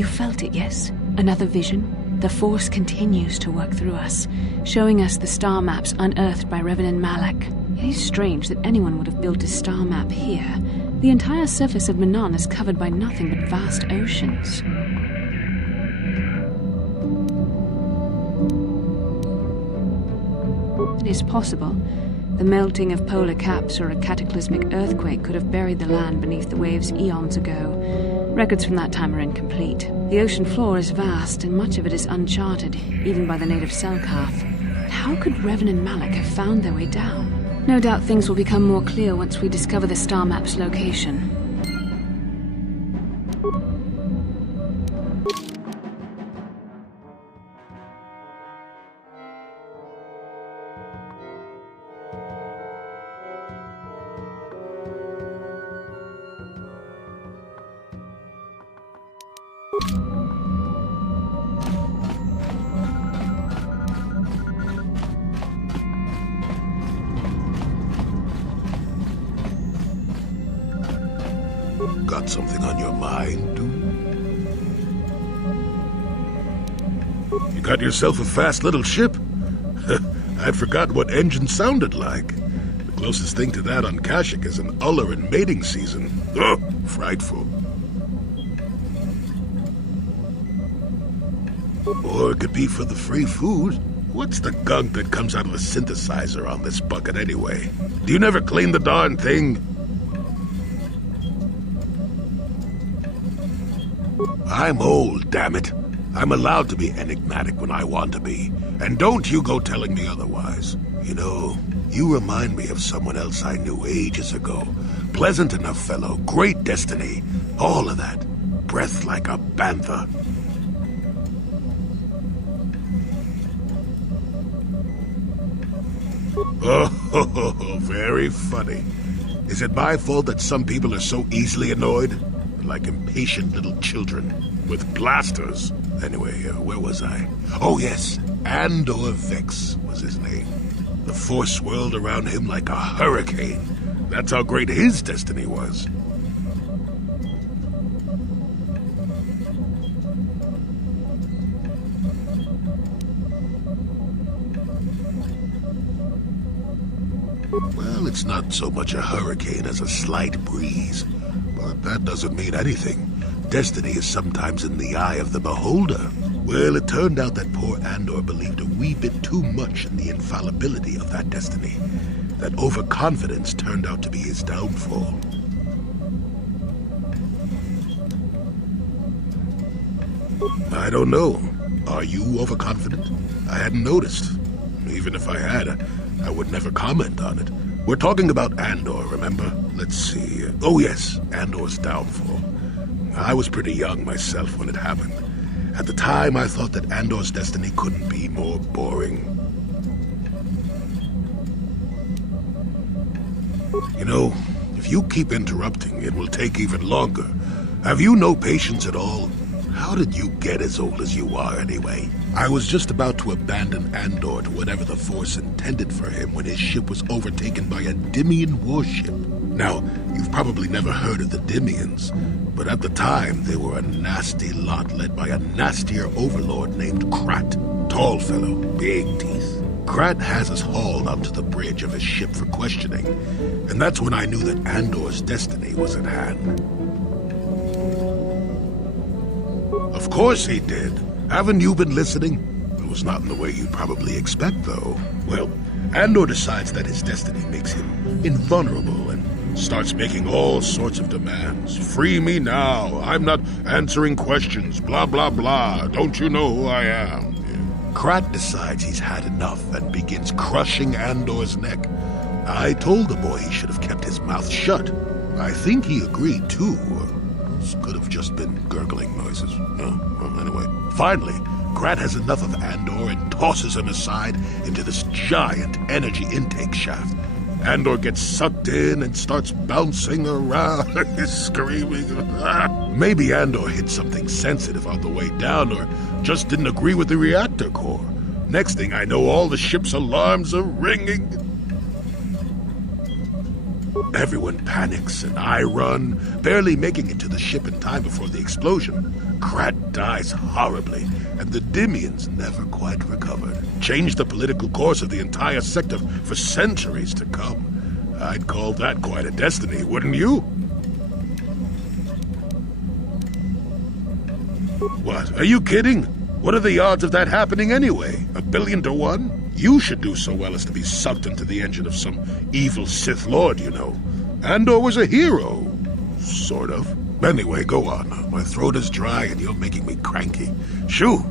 You felt it, yes? Another vision? The Force continues to work through us, showing us the star maps unearthed by Revan and Malak. It is strange that anyone would have built a star map here. The entire surface of Manaan is covered by nothing but vast oceans. It is possible. The melting of polar caps or a cataclysmic earthquake could have buried the land beneath the waves eons ago. Records from that time are incomplete. The ocean floor is vast, and much of it is uncharted, even by the native Selkath. How could Revan and Malak have found their way down? No doubt things will become more clear once we discover the star map's location. Got something on your mind, dude? You got yourself a fast little ship? I'd forgotten what engine sounded like. The closest thing to that on Kashyyyk is an uller in mating season. Ugh, frightful. Or it could be for the free food. What's the gunk that comes out of the synthesizer on this bucket anyway? Do you never clean the darn thing? I'm old, damn it. I'm allowed to be enigmatic when I want to be. And don't you go telling me otherwise. You know, you remind me of someone else I knew ages ago. Pleasant enough fellow, great destiny. All of that. Breath like a bantha. Oh, very funny. Is it my fault that some people are so easily annoyed? Like impatient little children with blasters. Anyway, where was I? Oh yes, Andor Vex was his name. The Force swirled around him like a hurricane. That's how great his destiny was. Well, it's not so much a hurricane as a slight breeze. But that doesn't mean anything. Destiny is sometimes in the eye of the beholder. Well, it turned out that poor Andor believed a wee bit too much in the infallibility of that destiny. that overconfidence turned out to be his downfall. I don't know. Are you overconfident? I hadn't noticed. Even if I had, I would never comment on it. We're talking about Andor, remember? Let's see. Oh yes, Andor's downfall. I was pretty young myself when it happened. At the time, I thought that Andor's destiny couldn't be more boring. You know, if you keep interrupting, it will take even longer. Have you no patience at all? How did you get as old as you are, anyway? I was just about to abandon Andor to whatever the Force intended for him when his ship was overtaken by a Dimian warship. Now, you've probably never heard of the Dimians, but at the time, they were a nasty lot led by a nastier overlord named Krat. Tall fellow, big teeth. Krat has us hauled onto the bridge of his ship for questioning, and that's when I knew that Andor's destiny was at hand. Of course he did. Haven't you been listening? It was not in the way you'd probably expect, though. Well, Andor decides that his destiny makes him invulnerable and starts making all sorts of demands. Free me now. I'm not answering questions. Blah, blah, blah. Don't you know who I am? Krat decides he's had enough and begins crushing Andor's neck. I told the boy he should have kept his mouth shut. I think he agreed, too. This could have just been gurgling noises. Oh, well, anyway. Finally, Krat has enough of Andor and tosses him aside into this giant energy intake shaft. Andor gets sucked in and starts bouncing around, screaming. Maybe Andor hit something sensitive on the way down, or just didn't agree with the reactor core. Next thing I know, all the ship's alarms are ringing. Everyone panics, and I run, barely making it to the ship in time before the explosion. Krat dies horribly, and the Dimians never quite recovered. Changed the political course of the entire sector for centuries to come. I'd call that quite a destiny, wouldn't you? What? Are you kidding? What are the odds of that happening anyway? 1,000,000,000 to 1? You should do so well as to be sucked into the engine of some evil Sith Lord, you know. Andor was a hero. Sort of. Anyway, go on. My throat is dry and you're making me cranky. Shoo!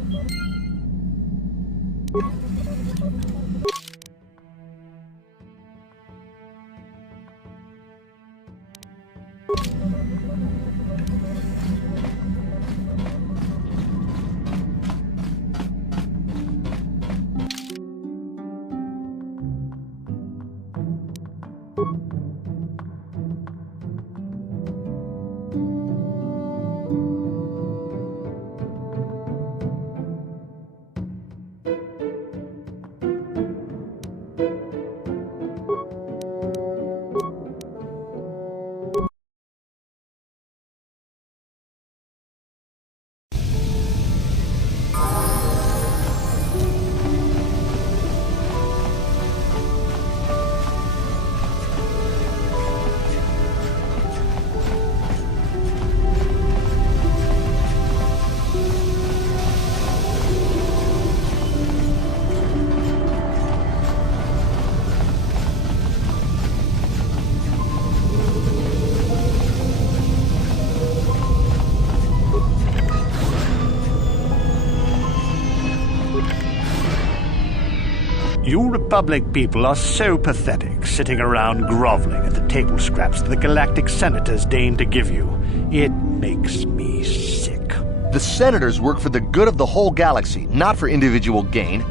You Republic people are so pathetic, sitting around groveling at the table scraps the galactic senators deign to give you. It makes me sick. The senators work for the good of the whole galaxy, not for individual gain.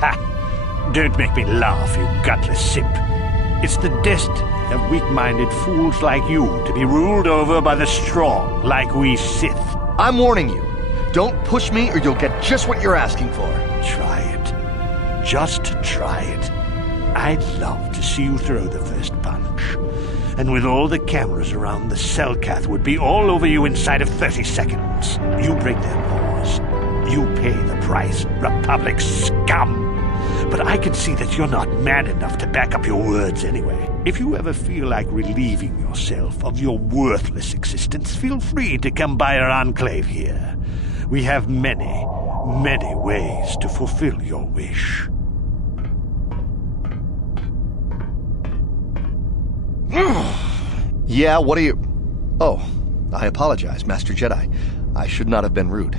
Ha! Don't make me laugh, you gutless simp. It's the destiny of weak-minded fools like you to be ruled over by the strong, like we Sith. I'm warning you. Don't push me or you'll get just what you're asking for. Try it. Just try it. I'd love to see you throw the first punch. And with all the cameras around, the Selkath would be all over you inside of 30 seconds. You break their laws. You pay the price, Republic scum. But I can see that you're not man enough to back up your words anyway. If you ever feel like relieving yourself of your worthless existence, feel free to come by our enclave here. We have many, many ways to fulfill your wish. Yeah, what are you... Oh, I apologize, Master Jedi. I should not have been rude.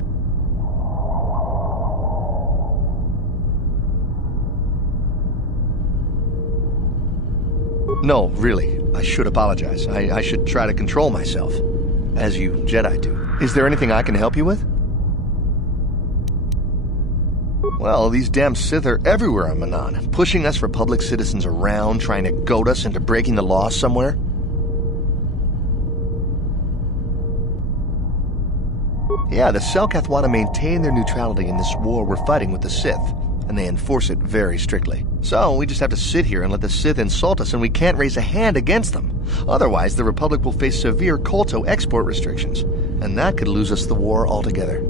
No, really, I should apologize. I should try to control myself, as you Jedi do. Is there anything I can help you with? Well, these damn Sith are everywhere on Manaan, pushing us Republic citizens around, trying to goad us into breaking the law somewhere. Yeah, the Selkath want to maintain their neutrality in this war we're fighting with the Sith, and they enforce it very strictly. So we just have to sit here and let the Sith insult us, and we can't raise a hand against them. Otherwise, the Republic will face severe KOTOR export restrictions, and that could lose us the war altogether.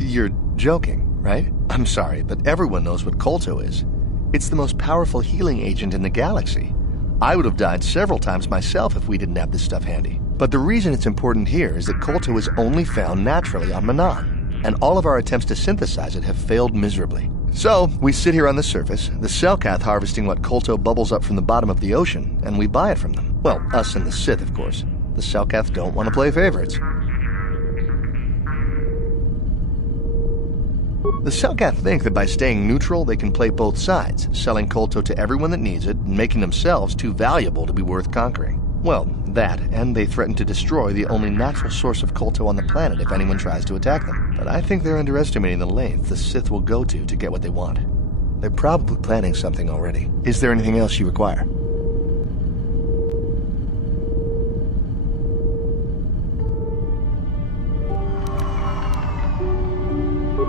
You're joking, right? I'm sorry, but everyone knows what KOTOR is. It's the most powerful healing agent in the galaxy. I would have died several times myself if we didn't have this stuff handy. But the reason it's important here is that KOTOR is only found naturally on Manaan, and all of our attempts to synthesize it have failed miserably. So, we sit here on the surface, the Selkath harvesting what KOTOR bubbles up from the bottom of the ocean, and we buy it from them. Well, us and the Sith, of course. The Selkath don't want to play favorites. The Selkath think that by staying neutral, they can play both sides, selling KOTOR to everyone that needs it, and making themselves too valuable to be worth conquering. Well, that, and they threaten to destroy the only natural source of KOTOR on the planet if anyone tries to attack them. But I think they're underestimating the lengths the Sith will go to get what they want. They're probably planning something already. Is there anything else you require?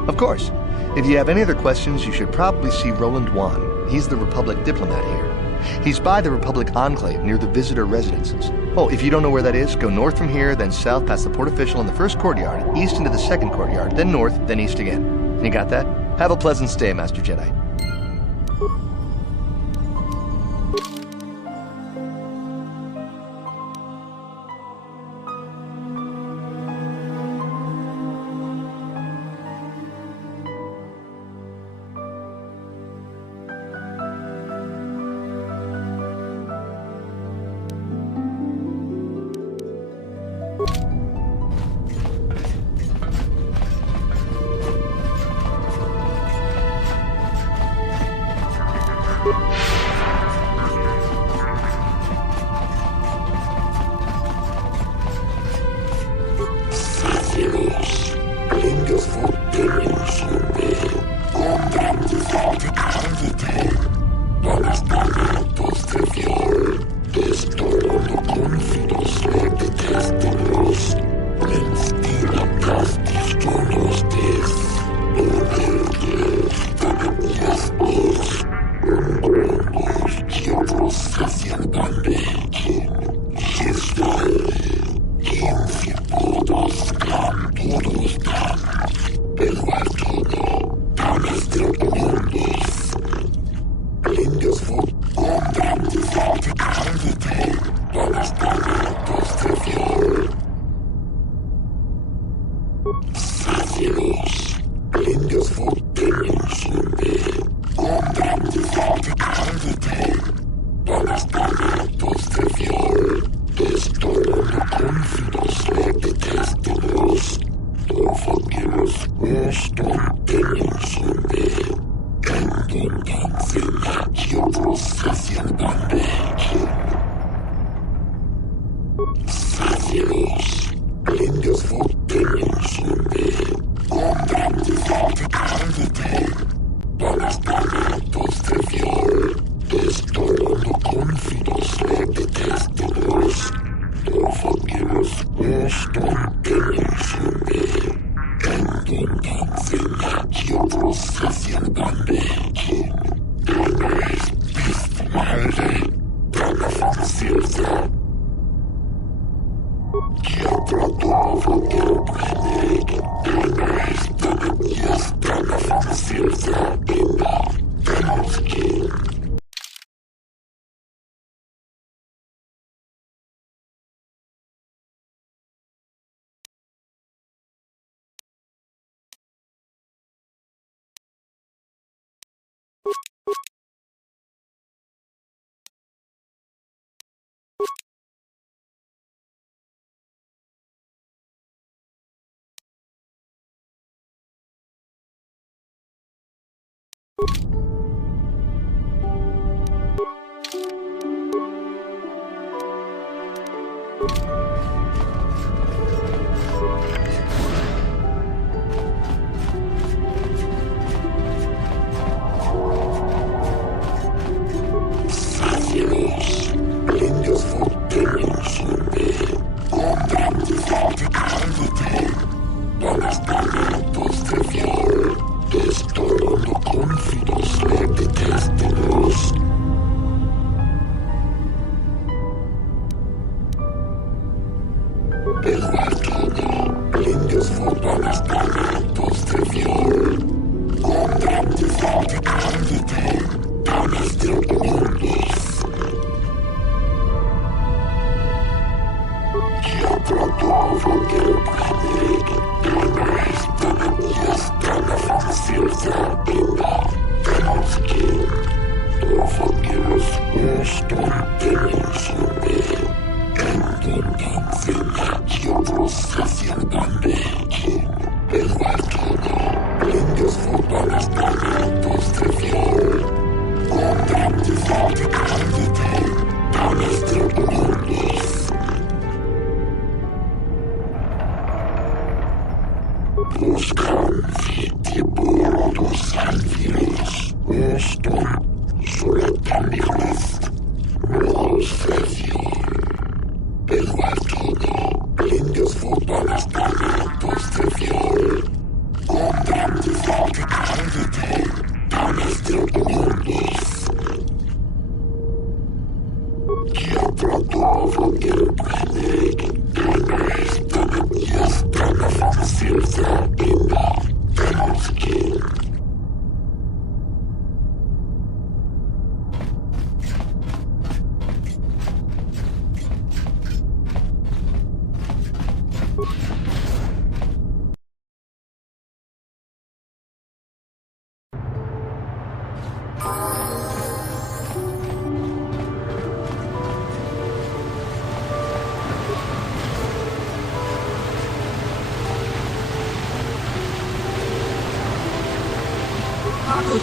Of course. If you have any other questions, you should probably see Roland Wan. He's the Republic diplomat here. He's by the Republic Enclave near the visitor residences. Oh, if you don't know where that is, go north from here, then south past the port official in the first courtyard, east into the second courtyard, then north, then east again. You got that? Have a pleasant stay, Master Jedi.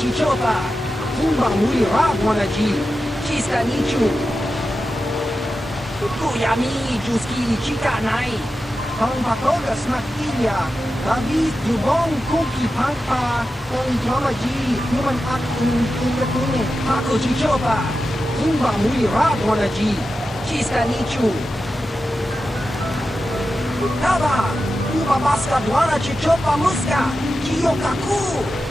Chichopa, Kumba Muri Ragwanaji, Chiska Nichu, Kuyami Juski Chikanai, Pangpatoga Snaktilia, David Dubong Kuki Pangpa, Konjamaji, Human Akun Kunkatune, Hako Chichopa, Kumba Muri Ragwanaji, Chiska Nichu, Kaba, Kuba Maska Dwana Chichopa Muska, Kiyokaku.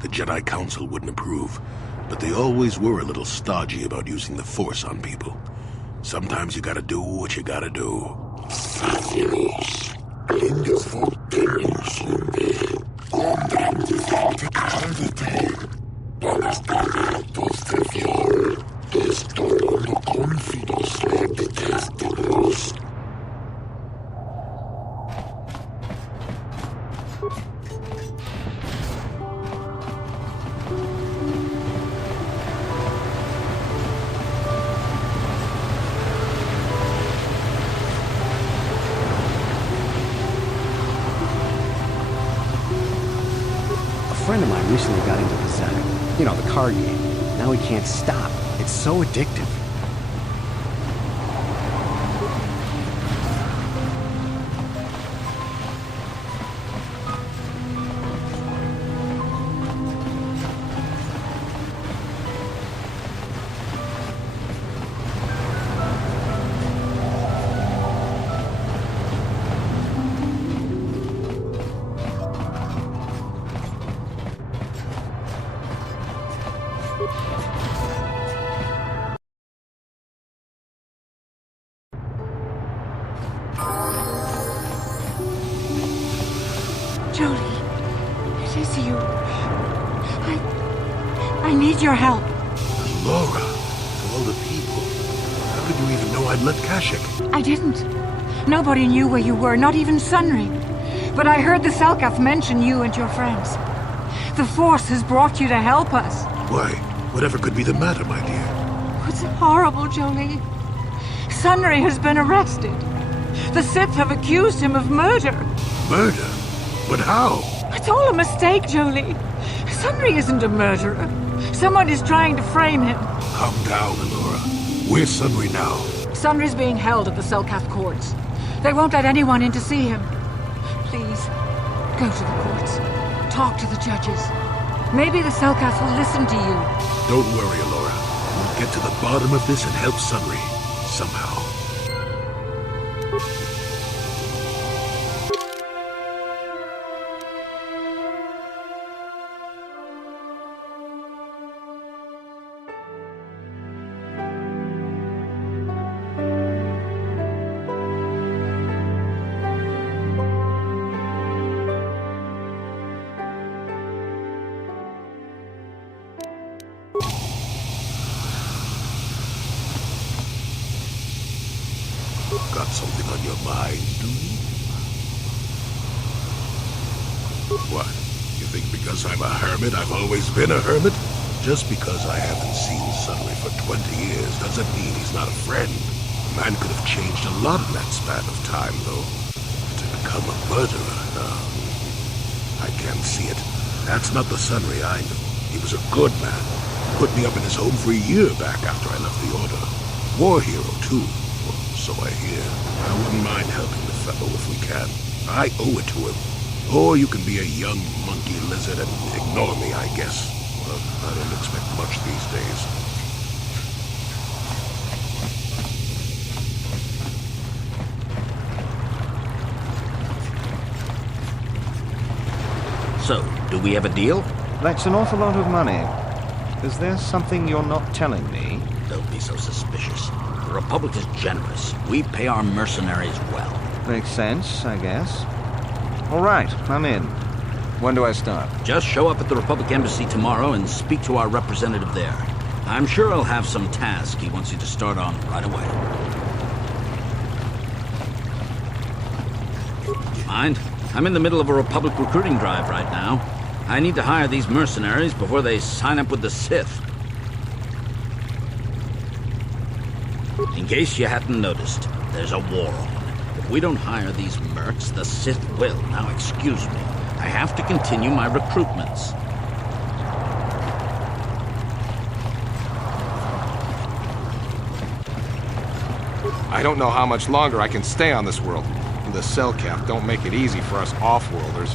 The Jedi Council wouldn't approve, but they always were a little stodgy about using the Force on people. Sometimes you gotta do what you gotta do. friend of mine recently got into the, you know, the card game. Now he can't stop. It's so addictive. Jolee, it is you. I need your help. Laura, of all the people, how could you even know I'd left Kashyyyk? I didn't. Nobody knew where you were, not even Sunry. But I heard the Selkath mention you and your friends. The Force has brought you to help us. Why, whatever could be the matter, my dear? It's horrible, Jolee. Sunry has been arrested. The Sith have accused him of murder. Murder? But how? It's all a mistake, Jolee. Sunry isn't a murderer. Someone is trying to frame him. Calm down, Laura. Where's Sunry now? Sunry's being held at the Selkath courts. They won't let anyone in to see him. Please, go to the courts. Talk to the judges. Maybe the Selkath will listen to you. Don't worry, Laura. We'll get to the bottom of this and help Sunry. Somehow. Got something on your mind, do you? What? You think because I'm a hermit, I've always been a hermit? Just because I haven't seen Sunry for 20 years doesn't mean he's not a friend. A man could have changed a lot in that span of time, though. To become a murderer, no. I can't see it. That's not the Sunry I knew. He was a good man. Put me up in his home for a year back after I left the Order. War hero, too. So I hear. I wouldn't mind helping the fellow if we can. I owe it to him. Or you can be a young monkey lizard and ignore me, I guess. But I don't expect much these days. So, do we have a deal? That's an awful lot of money. Is there something you're not telling me? Don't be so suspicious. The Republic is generous. We pay our mercenaries well. Makes sense, I guess. All right, I'm in. When do I start? Just show up at the Republic Embassy tomorrow and speak to our representative there. I'm sure he'll have some task he wants you to start on right away. Mind? I'm in the middle of a Republic recruiting drive right now. I need to hire these mercenaries before they sign up with the Sith. In case you hadn't noticed, there's a war on. If we don't hire these mercs, the Sith will. Now excuse me. I have to continue my recruitments. I don't know how much longer I can stay on this world. The Selkath don't make it easy for us off-worlders.